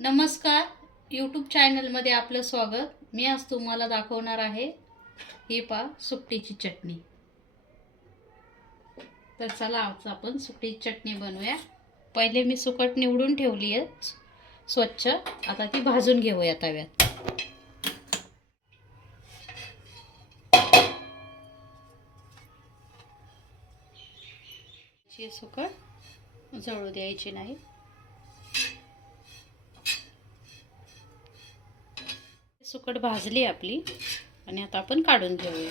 नमस्कार. यूट्यूब चॅनलमध्ये आपलं स्वागत. मी आज तुम्हाला दाखवणार आहे ही पा सुकटीची चटणी. तर चला आज आपण सुकटीची चटणी बनवूया. पहिले मी सुकट निवडून ठेवली आहे. स्वच्छ. आता ती भाजून घेऊया तव्यात. सुकट. जळू द्यायची नाही. सुकट भाजली आपली. आणि आता आपण काढून घेऊया.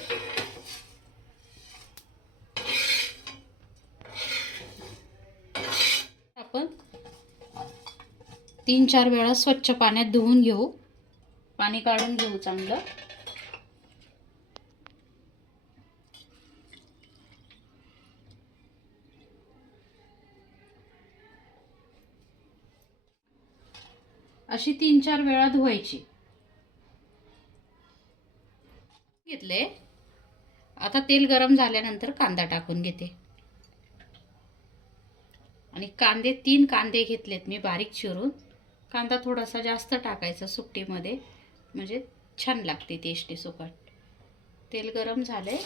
आपण तीन चार वेळा स्वच्छ पाण्यात धुवून घेऊ. पाणी काढून घेऊ चांगलं. अशी तीन चार वेळा धुवायची. घेतले. आता तेल गरम झाल्यानंतर कांदा टाकून घेते. आणि कांदे तीन कांदे घेतलेत मी बारीक चिरून. कांदा थोडासा जास्त टाकायचा सुकटीमध्ये म्हणजे छान लागते टेस्टी सुकट. तेल गरम झाले.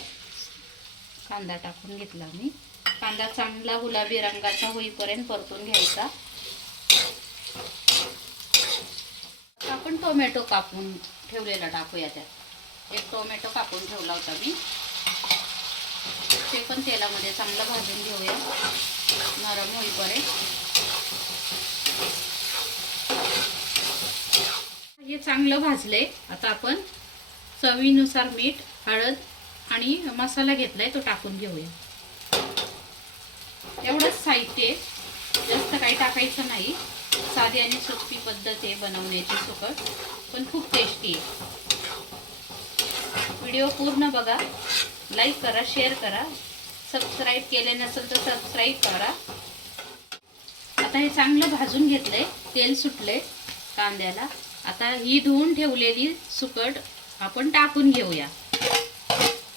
कांदा टाकून घेतला मी. कांदा चांगला गुलाबी रंगाचा होईपर्यंत परतून घ्यायचा. आपण टोमॅटो कापून ठेवलेला टाकूया त्यात. एक टोमॅटो कापून ठेवला होता मी. ते पण तेलामध्ये चांगलं भाजून घेऊया. नरम होईपर्यंत. हे चांगलं भाजलंय. आता आपण चवीनुसार मीठ हळद आणि मसाला घेतलाय तो टाकून घेऊया. एवढंच साहित्य जास्त काही टाकायचं नाही. साधी आणि सोपी पद्धत आहे बनवण्याची सुकट पण खूप टेस्टी आहे. व्हिडिओ पूर्ण बघा लाईक करा शेअर करा. सबस्क्राईब केले नसेल तर सबस्क्राईब करा. आता हे चांगलं भाजून घेतलंय तेल सुटले कांद्याला. आता ही धुवून ठेवलेली सुकट आपण टाकून घेऊया.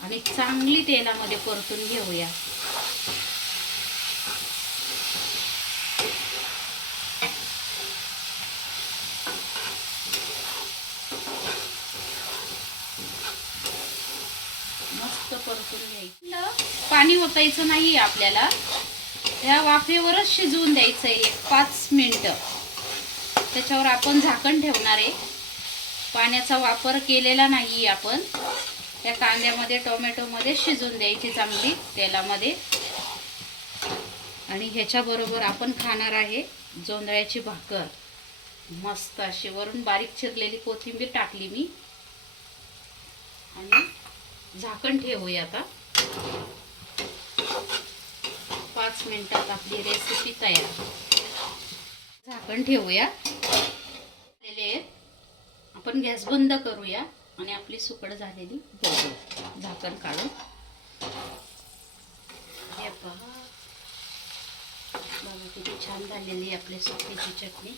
आणि चांगली तेलामध्ये परतून घेऊया. घ्यायचं. पाणी ओतायचं नाही आपल्याला. त्या वाफेवरच शिजवून द्यायचं आहे एक पाच मिनटं. त्याच्यावर आपण झाकण ठेवणार आहे. पाण्याचा वापर केलेला नाही आपण. त्या कांद्यामध्ये टोमॅटोमध्ये शिजवून द्यायची चांगली तेलामध्ये. आणि ह्याच्याबरोबर आपण खाणार आहे जोंधळ्याची भाकर. मस्त अशी वरून बारीक चिरलेली कोथिंबीर टाकली मी. झाकण ठेवूया आता. पाच मिनिटात आपली रेसिपी तयार. झाकण ठेवूया. झालेले आहेत. आपण गॅस बंद करूया आणि आपली सुकड झालेली बघू. झाकण काढून. हे बघा किती छान झालेली आपली सुकटीची चटणी.